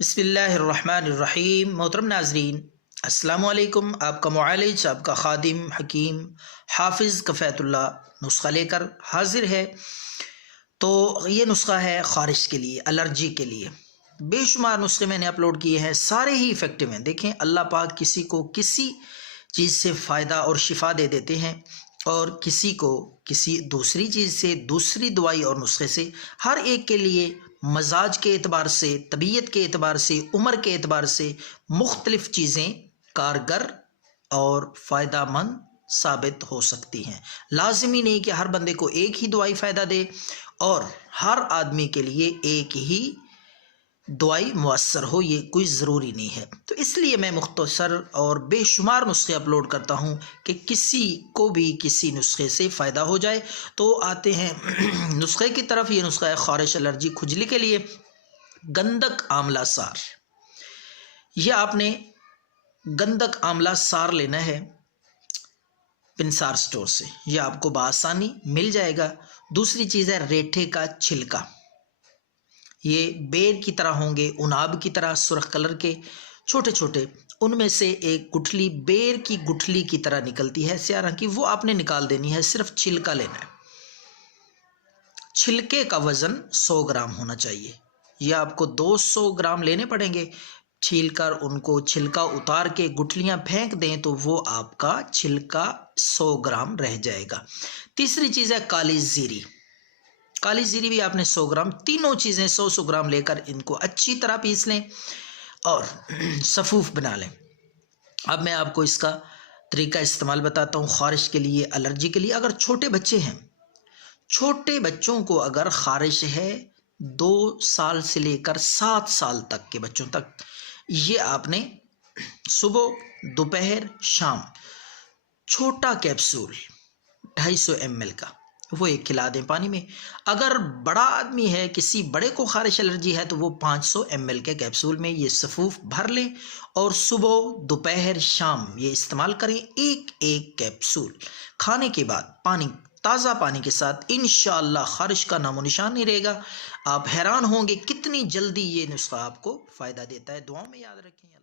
बिस्मिल्लाहिर्रहमानिर्रहीम। मोहतरम नाजरीन, अस्सलामुअलैकुम। आपका मुआलिज, आपका खादिम हकीम हाफिज़ कफ़ायतुल्लाह नुस्ख़ा लेकर हाजिर है। तो ये नुस्ख़ा है ख़ारिश के लिए, एलर्जी के लिए। बेशुमार नुस्खे मैंने अपलोड किए हैं, सारे ही इफ़ेक्टिव हैं। देखें, अल्लाह पाक किसी को किसी चीज़ से फ़ायदा और शिफा दे देते हैं और किसी को किसी दूसरी चीज़ से, दूसरी दवाई और नुस्खे से। हर एक के लिए मजाज के एतबार से, तबीयत के एतबार से, उम्र के एतबार से मुख्तलिफ़ चीज़ें कारगर और फ़ायदामंद साबित हो सकती हैं। लाज़मी नहीं कि हर बंदे को एक ही दवाई फ़ायदा दे और हर आदमी के लिए एक ही दवाई मुअस्सर हो, ये कोई ज़रूरी नहीं है। तो इसलिए मैं मुख्तसर और बेशुमार नुस्खे अपलोड करता हूँ कि किसी को भी किसी नुस्खे से फ़ायदा हो जाए। तो आते हैं नुस्खे की तरफ। ये नुस्खा है ख़ारिश, एलर्जी, खुजली के लिए गंधक आंवला सार। यह आपने गंधक आंवला सार लेना है पिंसार स्टोर से। यह आपको बआसानी मिल जाएगा। दूसरी चीज़ है रेठे का छिलका। ये बेर की तरह होंगे, उनाब की तरह सुर्ख कलर के, छोटे छोटे। उनमें से एक गुठली बेर की गुठली की तरह निकलती है स्याह रंग की, वो आपने निकाल देनी है। सिर्फ छिलका लेना है। छिलके का वज़न 100 ग्राम होना चाहिए। यह आपको 200 ग्राम लेने पड़ेंगे। छीलकर उनको छिलका उतार के गुठलियाँ फेंक दें तो वो आपका छिलका 100 ग्राम रह जाएगा। तीसरी चीज़ है काली ज़ीरी। काली ज़ीरी भी आपने 100 ग्राम, तीनों चीज़ें 100 ग्राम लेकर इनको अच्छी तरह पीस लें और सफ़ूफ बना लें। अब मैं आपको इसका तरीका इस्तेमाल बताता हूँ ख़ारिश के लिए, एलर्जी के लिए। अगर छोटे बच्चे हैं, छोटे बच्चों को अगर ख़ारिश है 2 साल से लेकर 7 साल तक के बच्चों तक, ये आपने सुबह, दोपहर, शाम छोटा कैप्सूल 250 ml का वो एक खिला दें पानी में। अगर बड़ा आदमी है, किसी बड़े को ख़ारिश एलर्जी है, तो वो 500 ml के कैप्सूल में ये सफ़ूफ भर लें और सुबह, दोपहर, शाम ये इस्तेमाल करें। एक एक कैप्सूल खाने के बाद पानी, ताज़ा पानी के साथ, इंशाअल्लाह ख़ारिश का नामो निशान नहीं रहेगा। आप हैरान होंगे कितनी जल्दी ये नुस्खा आपको फ़ायदा देता है। दुआओं में याद रखें।